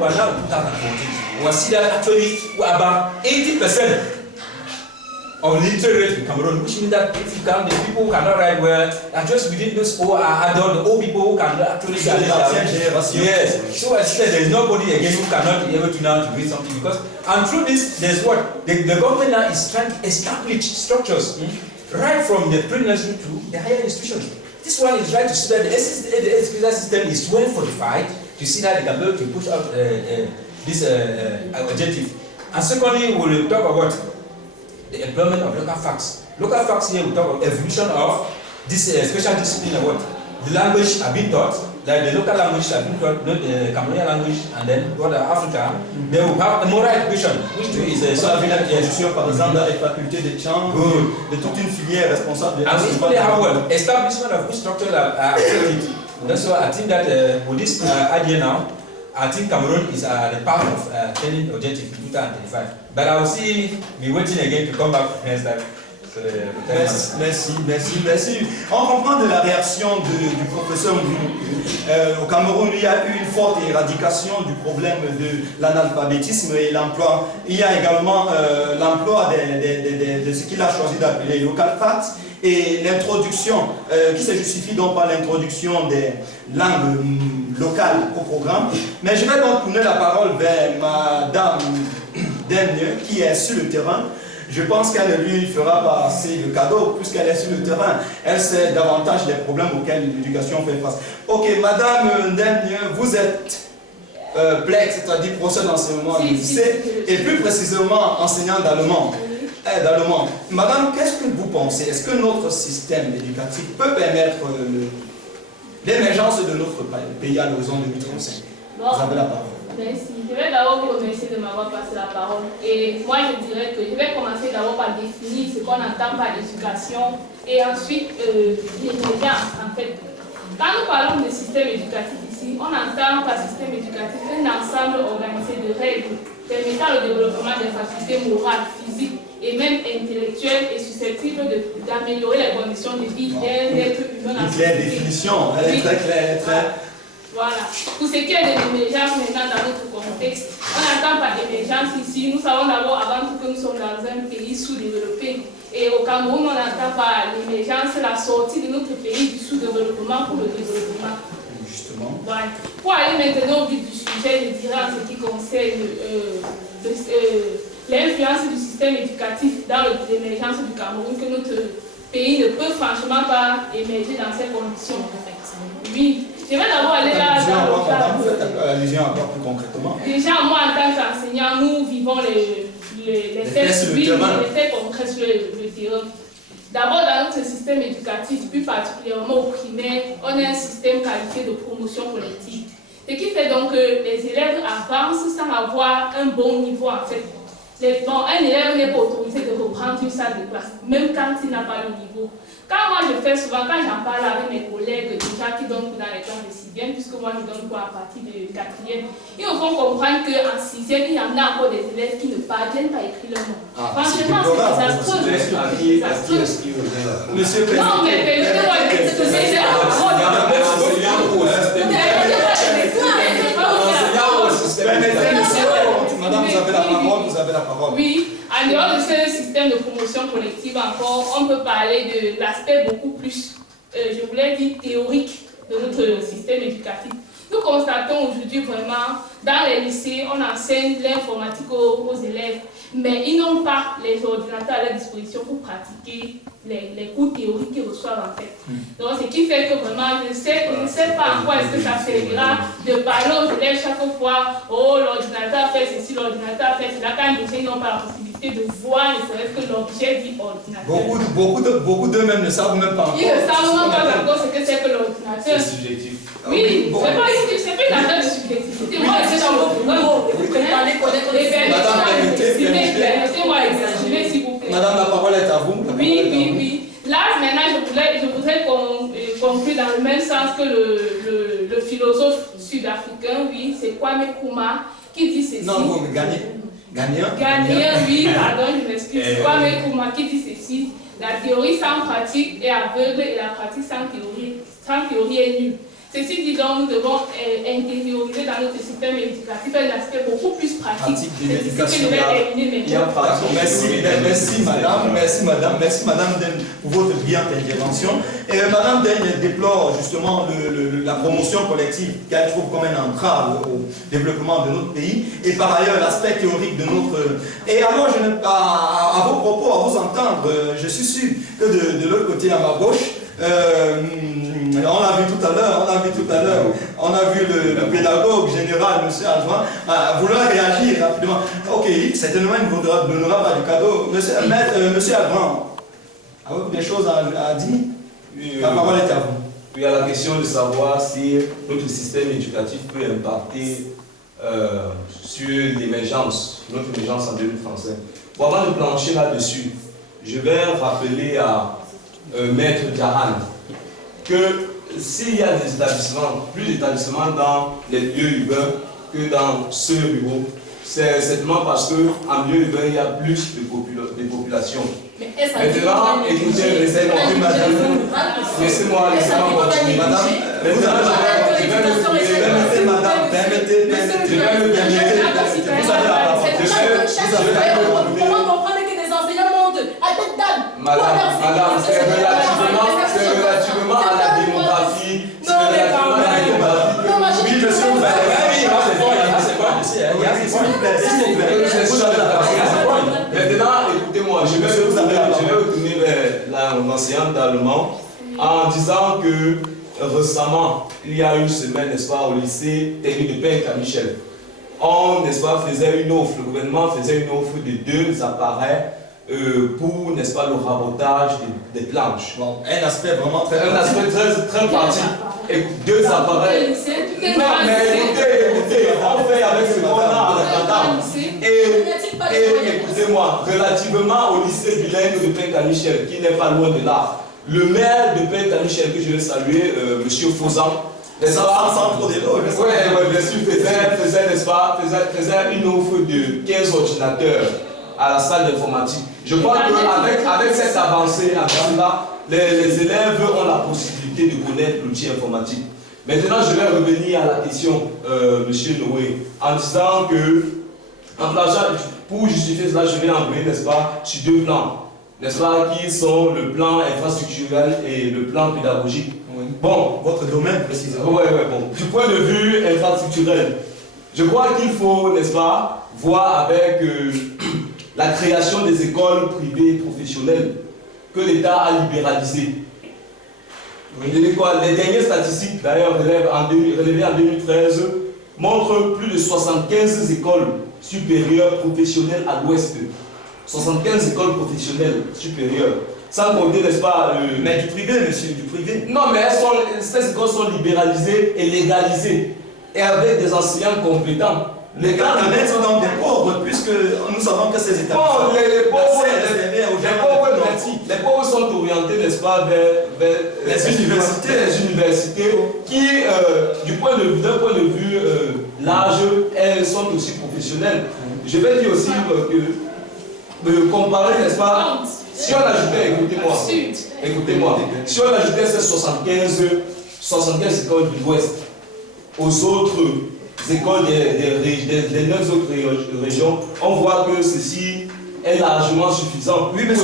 we are now in 2014, we see that actually about 80% of literate in Cameroon, which means that if you count the people who cannot write well, and just within those old adult, the old people who can actually yes. So I said there is nobody again who cannot be able to now to read something because and through this there's what the government now is trying to establish structures right from the pre-nursery to the higher institutions. This one is trying to see that the education system is well fortified to see that they can be able to push out this objective. And secondly, we will talk about the employment of local facts. Local facts here we talk about evolution of this special discipline of what? The language have been taught, like the local language have been taught, not the Cameroonian language, and then what Africa. They will have a moral education, which is l'introduction par exemple dans les facultés d'échange, de toute une filière responsable. And we equally have what? Establishment of good structures are affected. That's why I think that with this idea now, I think Cameroon is the path of attaining objective in 2025. But I will see me waiting again to come back next time. So, merci. On comprend de la réaction du professeur au Cameroun, il y a eu une forte éradication du problème de l'analphabétisme et l'emploi. Il y a également l'emploi de ce qu'il a choisi d'appeler local facts et l'introduction qui se justifie donc par l'introduction des langues locales au programme. Mais je vais donc tourner la parole vers Madame Denne qui est sur le terrain. Je pense qu'elle lui fera passer le cadeau puisqu'elle est sur le terrain. Elle sait davantage des problèmes auxquels l'éducation fait face. Ok, Madame Denne, vous êtes PLEC, c'est-à-dire professeur d'enseignement du lycée, et plus précisément enseignant d'allemand. Madame, qu'est-ce que vous pensez? Est-ce que notre système éducatif peut permettre l'émergence de notre pays à l'horizon 2035? Vous avez la parole. Merci. Je vais d'abord vous remercier de m'avoir passé la parole. Et moi, je dirais que je vais commencer d'abord par définir ce qu'on entend par l'éducation et ensuite l'émergence, en fait. Quand nous parlons de système éducatif ici, on entend par système éducatif un ensemble organisé de règles permettant le développement des facultés morales, physiques et même intellectuelles et susceptibles d'améliorer les conditions de vie d'un être humain. Une claire définition, elle est très claire. Voilà. Pour ce qui est de l'émergence maintenant dans notre contexte, on entend par l'émergence ici. Nous savons d'abord avant tout que nous sommes dans un pays sous-développé. Et au Cameroun, on entend par l'émergence la sortie de notre pays du sous-développement pour le développement. Justement. Voilà. Pour aller maintenant au vif du sujet, je dirais en ce qui concerne l'influence du système éducatif dans l'émergence du Cameroun, que notre pays ne peut franchement pas émerger dans ces conditions. Oui. Je vais d'abord aller là. Allusion encore plus concrètement. Déjà, moi, en tant qu'enseignant, nous vivons les faits concrets sur le terrain. D'abord, dans notre système éducatif, plus particulièrement au primaire, on a un système qualifié de promotion collective. Ce qui fait donc que les élèves avancent sans avoir un bon niveau en fait. Un élève n'est pas autorisé de reprendre une salle de classe, même quand il n'a pas le niveau. Quand moi je fais souvent, quand j'en parle avec mes collègues déjà qui donnent dans les classes de 6e, puisque moi je donne quoi à partir de 4e, ils me font comprendre qu'en 6e, il y en a encore des élèves qui ne parviennent pas à écrire leur nom. Franchement, c'est désastreux. Monsieur le non, mais permettez-moi de dire que c'est Madame, vous avez la parole. Oui, en dehors de ce système de promotion collective encore, on peut parler de l'aspect beaucoup plus, je voulais dire, théorique de notre système éducatif. Nous constatons aujourd'hui vraiment, dans les lycées, on enseigne l'informatique aux élèves, mais ils n'ont pas les ordinateurs à leur disposition pour pratiquer les cours théoriques qu'ils reçoivent en fait. Donc, ce qui fait que vraiment, je ne sais pas en quoi est-ce que ça servira de parler aux élèves chaque fois, oh, l'ordinateur fait ceci, l'ordinateur fait cela, quand ils n'ont pas la possibilité de voir, ne serait-ce que l'objet dit ordinateur. Beaucoup d'eux-mêmes ne savent même pas encore. Ils ne savent même pas encore ce que c'est que l'ordinateur. C'est subjectif. Oui, c'est pas une affaire de subjectivité. Moi, je suis dans vos Laissez-moi exagérer, s'il vous plaît. Madame, la parole est à vous. Oui. Là, maintenant, je voudrais conclure dans le même sens que le philosophe sud-africain, oui, c'est Kwame Nkrumah, qui dit ceci. Non, vous Ghanien, oui, pardon, je m'excuse. Kwame Nkrumah qui dit ceci. La théorie sans pratique est aveugle et la pratique sans théorie est nulle. Ceci dit, donc, nous devons intérioriser dans notre système éducatif un aspect beaucoup plus pratique. de l'éducation. Merci madame Den pour votre brillante intervention. Et madame Den déplore justement la promotion collective qu'elle trouve comme un entrave au développement de notre pays et par ailleurs l'aspect théorique de notre... Et alors, à vos propos, à vous entendre, je suis sûr que de l'autre côté à ma gauche, on l'a vu tout à l'heure, on a vu le pédagogue général, M. Alvan, vouloir réagir rapidement. Ok, certainement il ne donnera pas du cadeau. Monsieur Alvan, avez-vous des choses à dire? La parole est à vous. Il y a la question de savoir si notre système éducatif peut impacter sur l'émergence, notre émergence en 2035. Bon, avant de plancher là-dessus, je vais rappeler à Maître Diaran que s'il y a des établissements, plus d'établissements dans les lieux urbains que dans ce bureau, c'est simplement parce qu'en milieu urbain, il y a plus de population. Maintenant, écoutez, laissez-moi continuer. Madame, comment comprendre que des enseignants montent à tête d'âne? Madame, c'est relativement à la démographie. Oui, monsieur, maintenant, écoutez-moi, je vais retourner vers l'enseignante d'allemand en disant que récemment, il y a une semaine, n'est-ce pas, au lycée technique de Père-Michel, on, n'est-ce pas, faisait une offre, le gouvernement faisait une offre de 2 appareils pour, n'est-ce pas, le rabotage des planches. Bon, un aspect vraiment très pratique. Et 2 appareils. Non, mais écoutez, on fait avec ce qu'on a et écoutez-moi, relativement au lycée bilingue de Père-Michel, qui n'est pas loin de là, le maire de Père-Michel, que je vais saluer, M. Fausan, n'est-ce pas, sans trop d'éloges. Oui, bien sûr, faisait, n'est-ce pas, faisait une offre de 15 ordinateurs à la salle d'informatique. Je crois qu'avec cette avancée, les élèves ont la possibilité de connaître l'outil informatique. Maintenant, je vais revenir à la question, M. Noé, en disant que, pour justifier cela, je vais envoyer, n'est-ce pas, sur 2 plans, n'est-ce pas, qui sont le plan infrastructurel et le plan pédagogique. Oui. Bon, votre domaine précisément. Oui, bon. Du point de vue infrastructurel, je crois qu'il faut, n'est-ce pas, voir avec la création des écoles privées professionnelles que l'État a libéralisées. Oui. Les dernières statistiques, d'ailleurs, relevées en 2013, montrent plus de 75 écoles supérieures professionnelles à l'Ouest. 75 écoles professionnelles supérieures. Sans compter, n'est-ce pas, mais du privé, monsieur, du privé. Non, mais ces écoles sont libéralisées et légalisées. Et avec des enseignants compétents. Les gars sont dans des pauvres, puisque nous savons que ces établissements... Bon, les pauvres sont orientés, n'est-ce pas, vers les universités qui, d'un point de vue large, elles sont aussi professionnelles. Je vais dire aussi que comparer, n'est-ce pas, si on ajoutait, écoutez-moi, si on ajoutait ces 75 écoles de l'Ouest aux autres écoles des 9 autres régions, on voit que ceci est largement suffisant pour élargir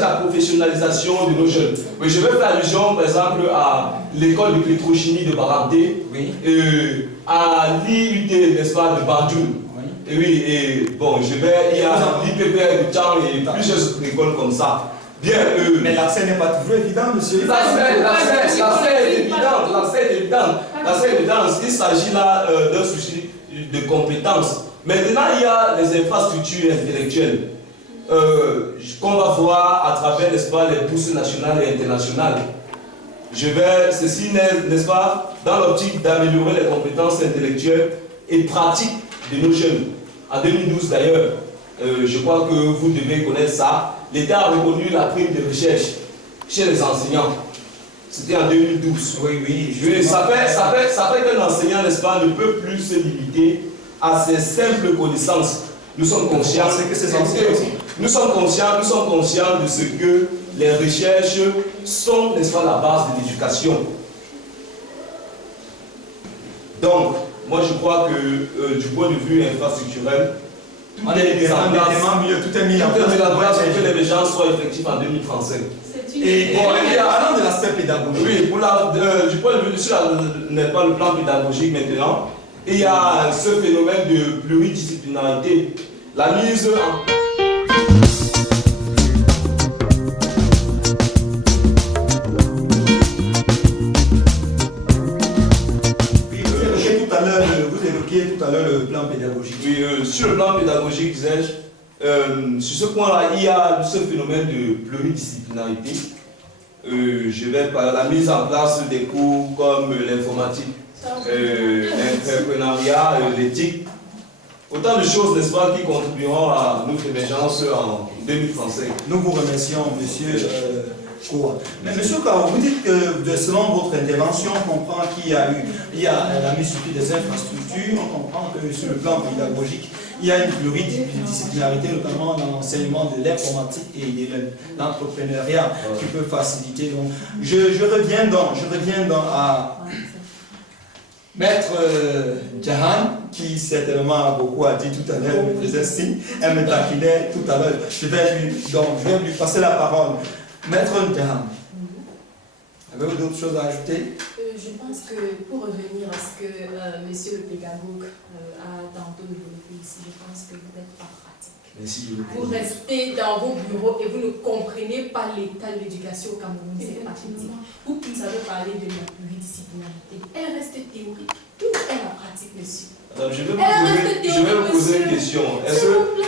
la professionnalisation de nos jeunes. Mais je vais faire allusion, par exemple, à l'école de pétrochimie de Baranté, oui. À l'IUT, n'est-ce pas, de Banjoul. Oui. Et oui, et bon, il y a l'IPPR du Tchang et plusieurs autres écoles comme ça. Bien, mais l'accès n'est pas toujours évident, monsieur. L'accès est évident. Il s'agit là d'un souci de compétences. Maintenant, il y a les infrastructures intellectuelles qu'on va voir à travers, n'est-ce pas, les bourses nationales et internationales. Ceci n'est-ce pas, dans l'optique d'améliorer les compétences intellectuelles et pratiques de nos jeunes. En 2012 d'ailleurs, je crois que vous devez connaître ça, l'État a reconnu la prime de recherche chez les enseignants. C'était en 2012. Oui. Ça fait qu'un enseignant, n'est-ce pas, ne peut plus se limiter à ses simples connaissances. Nous sommes conscients nous sommes conscients de ce que les recherches sont, n'est-ce pas, la base de l'éducation. Donc, moi je crois que du point de vue infrastructurel, tout est mis en place. Tout est mis en place pour que les gens soient effectifs en 2035. Et bon, parlons de l'aspect pédagogique. Oui, du point de vue, cela n'est pas le plan pédagogique maintenant. Et il y a ce phénomène de pluridisciplinarité. La mise en... Vous évoquiez tout à l'heure le plan pédagogique. Oui, sur le plan pédagogique, disais-je, sur ce point-là, il y a ce phénomène de pluridisciplinarité. Je vais par la mise en place des cours comme l'informatique, l'entrepreneuriat, l'éthique. Autant de choses, n'est-ce pas, qui contribueront à notre émergence en 2035. Nous vous remercions, monsieur Koua. Mais monsieur Koua, vous dites que selon votre intervention, on comprend qu'il y a la mise sur pied des infrastructures, on comprend que sur le plan pédagogique, il y a une pluridisciplinarité, notamment dans l'enseignement de l'informatique et de l'entrepreneuriat qui peut faciliter. Donc, je reviens à Maître Jahan, qui certainement a beaucoup à dire tout à l'heure, me faisait signe, elle me taquinait tout à l'heure. Je vais lui passer la parole. Maître Jahan, avez-vous d'autres choses à ajouter? Je pense que pour revenir à ce que monsieur le pédagogue a tantôt développé ici, je pense que vous n'êtes pas pratique. Merci. Vous restez dans vos bureaux et vous ne comprenez pas l'état de l'éducation au Cameroun. C'est pas critique. Vous qui savez parler de la pluridisciplinarité, elle reste théorique ou elle en pratique, monsieur? Alors, je vais vous poser une question.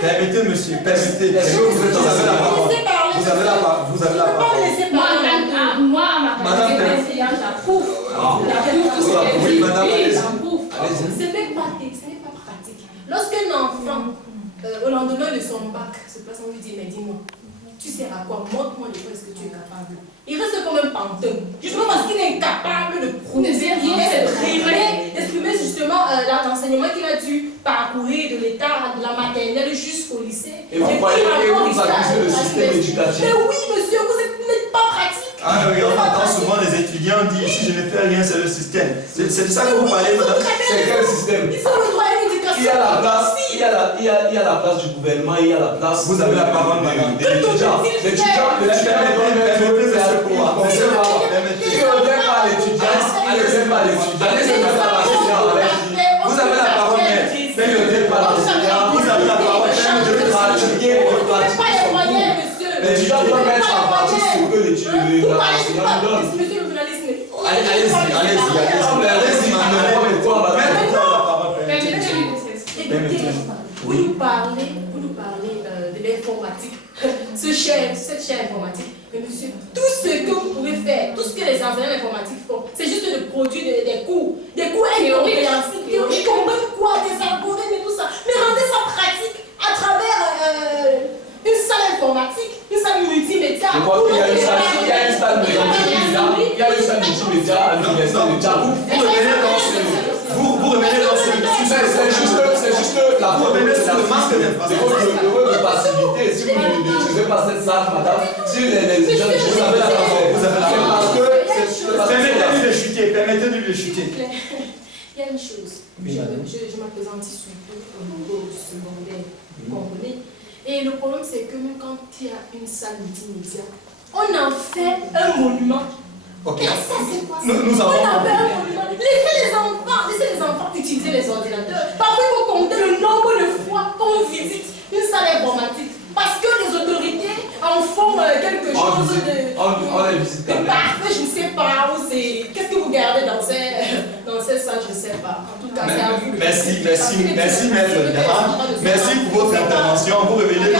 Permettez, monsieur, permettez. Est-ce que vous êtes Vous avez la parole. Vous avez la parole. Vous avez la parole. Moi, à ma qualité d'enseignante, j'approuve. J'approuve tout ce qu'elle dit. Oui, j'approuve. Ce n'est pas pratique. Lorsqu'un enfant, au lendemain de son bac, se place, on lui dit, mais dis-moi, tu sais à quoi? Montre-moi de quoi est-ce que tu es capable. Il reste comme un pantin. Justement parce qu'il est incapable de prouver, d'exprimer justement l'enseignement qu'il a dû parcourir de l'état de la maternelle jusqu'au lycée. Et vous croyez que vous accusez le système éducatif? Mais oui, monsieur, vous n'êtes pas pratique. Ah oui, on entend souvent les étudiants dire si je ne fais rien, c'est le système. C'est de ça que vous parlez, madame? C'est quel système? Ils sont le droit à l'éducation. Il y a la place, il y a la place du gouvernement, il y a la place. Vous avez la parole, madame. L'étudiant. L'étudiant doit être qui ne vient pas à l'étudiant, allez-y pas l'étudiant, allez-y pas l'enseignant. Vous avez la parole, mais ne vient pas l'enseignant. Vous avez la parole, mais de pratiquer, l'étudiant doit mettre en pratique ce que l'enseignant donne. Monsieur le journaliste, allez-y, écoutez, vous nous parlez de l'informatique, cette chaîne informatique. Mais monsieur, tout ce que vous pouvez faire, tout ce que les enseignants informatiques font, c'est juste de produire des cours incompréhensibles. Ils comprennent quoi, des algorithmes et tout ça. Mais rendez ça pratique à travers une salle informatique, une salle multimédia. Je crois qu'il y a une salle multimédia à l'université de Tchad. Vous revenez dans ce c'est juste la revenez sur le masque de facilité. Si vous n'utilisez pas cette salle, madame, si les jeunes, vous avez la parole. Vous avez la parole. Permettez-lui de chuter. Il y a une chose. Je m'appesantis surtout au niveau secondaire. Vous comprenez? Et le problème, c'est que même quand il y a une salle multimédia, on en fait un monument. Ok. Et ça, c'est quoi ça? Nous avons... On en fait un monument. Laissez les enfants utiliser les ordinateurs. Parfois, il faut compter le nombre de fois qu'on visite une salle informatique. Parce que les autorités en font quelque chose de parfait, je ne sais pas où c'est. Qu'est-ce que vous gardez dans ces salles, je ne sais pas. En tout cas, c'est à vous. Merci, maître Jahan. Merci pour votre intervention. Vous revenez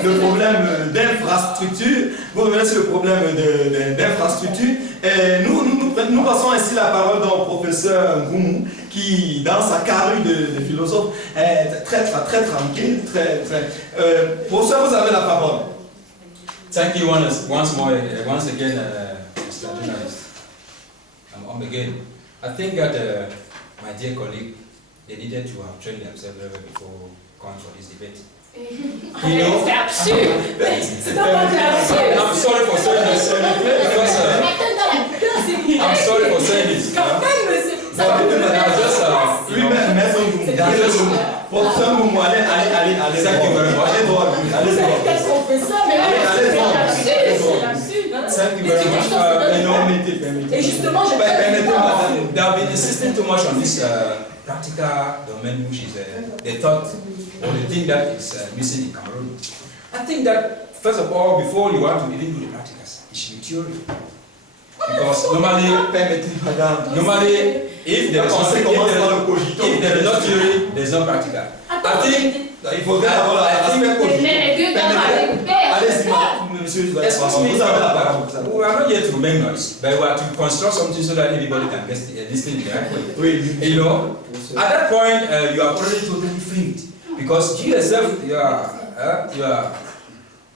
sur le problème d'infrastructure. Vous revenez sur le problème d'infrastructure. Nous passons ainsi la parole au professeur Ngoumou, qui, dans sa carrure de philosophe, est très tranquille, professeur, vous avez la parole. Thank you once again, Mr. Journalist. I'm again. I think that my dear colleague, they needed to have trained themselves before going for this debate. You know, C'est absurde. I'm sorry for saying this because I'm sorry for saying this. Oui, mais professeur Moumou, allez droit. Vous savez quel professeur, mais Allez droit. Thank you very much. Et justement, je They have been insisting too much on this practical domain, which is the thought or the thing that is missing in Cameroon. I think that, first of all, before you want to even do the practicals, it should be theory. Because normally, if there is no theory, there is no practical. I think il faudrait avoir l'aspect cogito. Monsieur, excuse me, vous avez la parole. we are not yet to make noise, but we are to construct something so that everybody can get this thing the right way. Oui, You know, at that point, you are already totally freed because you yourself, you are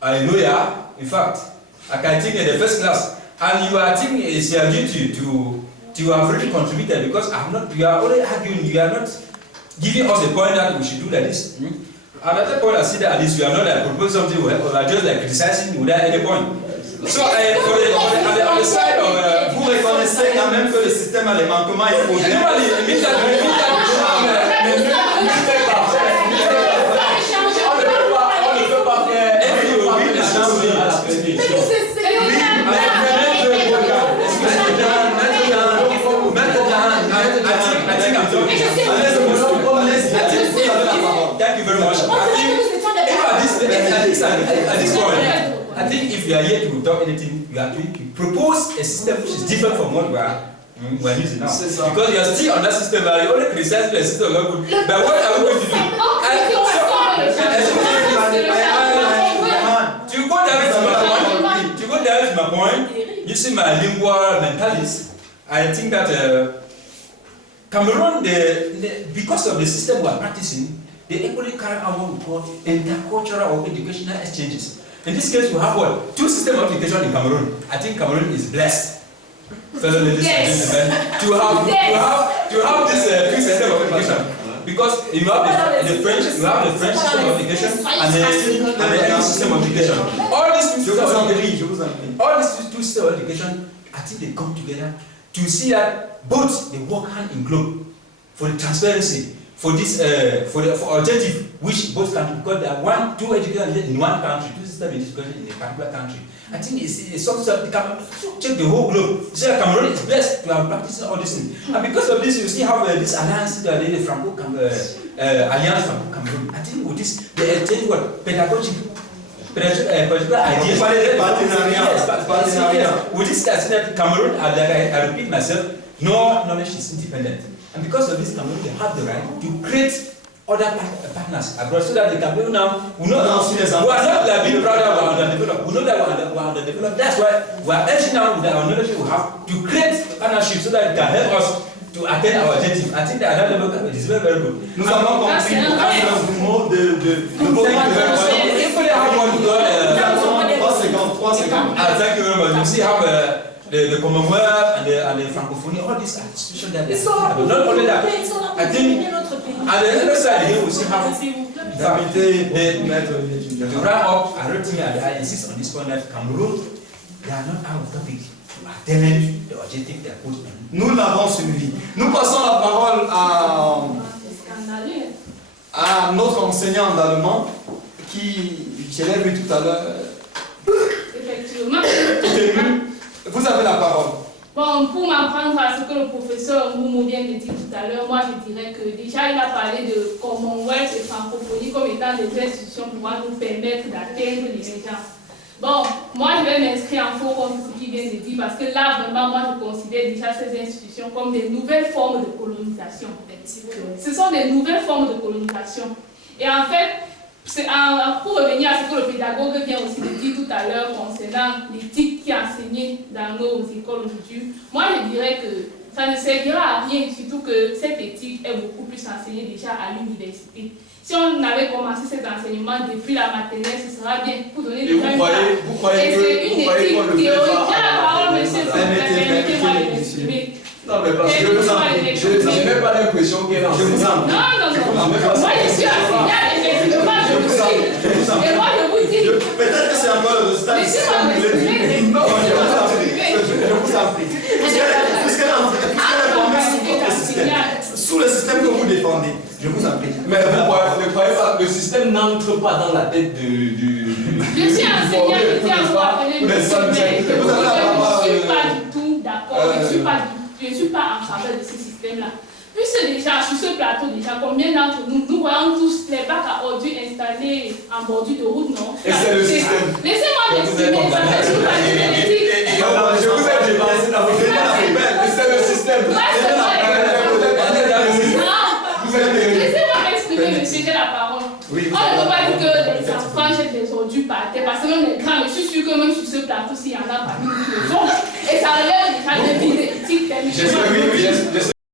a lawyer. In fact, I can think in the first class, and you are thinking it's your duty to have really contributed because you are already arguing, you are not giving us the point that we should do like this. And at that point, I see that at least you are not like proposing something or are just like criticizing without any point. So, on the side of vous reconnaissez quand même que le système a des manquements, il faut dire. Thank you very much. At this point, I think if you are here to talk anything, you are to propose a system which is different from what we are using now. Because you are still on that system, you only criticize the system not good. But what are we going to do? To go down to my point, using my lingual mentality, I think that Cameroon, because of the system we are practicing, they equally carry out what we call intercultural or educational exchanges. In this case, we have what? Two systems of education in Cameroon. I think Cameroon is blessed, fellow ladies and gentlemen, to have this two systems of education. Because you have the French system of education and the English system of education. All these two systems of education, I think they come together to see that both they work hand in glove for the transparency, for this for objective which both countries, because there are two education in one country, two systems of education in a particular country. I think it's something that check the whole globe. You see that Cameroon is blessed to have practiced all these things. And because of this, you see how this alliance, the Alliance Franco Cameroon, I think with this, they exchange what? Pedagogical ideas. With this, that Cameroon, I repeat myself, no knowledge is independent. And because of this, Cameroon, they have the right to create other partners abroad so that the Cameroon now, we are not like being proud that we are underdeveloped. We know that we are underdeveloped. That's why we are urging now with our knowledge we have to create partnerships so that it can help us to attain our objective. I think that at that level is very, very good. Nous avons compris le mot de 3 secondes. Thank you very much. You see how the Commonwealth and the Francophonie, all these institutions that they have. Not only that, I think at the other side here we see how to wrap up and write me and I insist on this point that Cameroon, they are not out of topic. Attaining the objective they are put on. Nous l'avons suivi. Nous passons la parole à notre enseignant d'allemand qui, je l'ai vu tout à l'heure. Effectivement. Vous avez la parole. Bon, pour m'apprendre à ce que le professeur Moumou vient de dire tout à l'heure, moi je dirais que déjà il a parlé de Commonwealth et francophonie comme étant des institutions pour nous permettre d'atteindre l'émergence. Bon, moi je vais m'inscrire en faux contre ce qu'il vient de dire parce que là vraiment moi je considère déjà ces institutions comme des nouvelles formes de colonisation. Ce sont des nouvelles formes de colonisation. Et en fait, pour revenir à ce que le pédagogue vient aussi de dire tout à l'heure concernant l'éthique qui est enseignée dans nos écoles aujourd'hui, moi je dirais que ça ne servira à rien, surtout que cette éthique est beaucoup plus enseignée déjà à l'université. Si on avait commencé cet enseignement depuis la maternelle, ce sera bien pour donner des vous croyez que c'est une éthique théorique. J'ai la parole, monsieur, permettez-moi de m'exprimer. Non, mais parce que je n'ai même pas l'impression qu'elle est enseignante. Non. Moi, je suis enseignante, effectivement, je vous dis. Et moi, je vous dis. Peut-être que c'est encore le résultat. Laissez-moi m'exprimer. Non, je vous en prie. Puisqu'elle est formée sous votre système. attendez, je vous en prie. Mais vous ne croyez pas que le système n'entre pas dans la tête du Je suis enseignant, je tiens à vous rappeler, mais ça, mais vous je avez ne suis pas du tout d'accord, je ne suis pas en faveur de ce système-là. Puisque déjà, sur ce plateau, déjà, combien d'entre nous, nous voyons tous les bacs à ordures installés en bordure de route, non? Et c'est le système. Laissez-moi m'exprimer, ça fait sur la génétique. Je vous ai dépassé dans votre c'est le système. Laissez-moi m'exprimer, monsieur, j'ai la parole. On ne peut pas dire que les enfants jettent des ordures par terre, parce que même les grands, je suis sûr que même sur ce plateau, s'il y en a parmi nous qui le font, et ça relève déjà de vie éthique. J'espère, oui,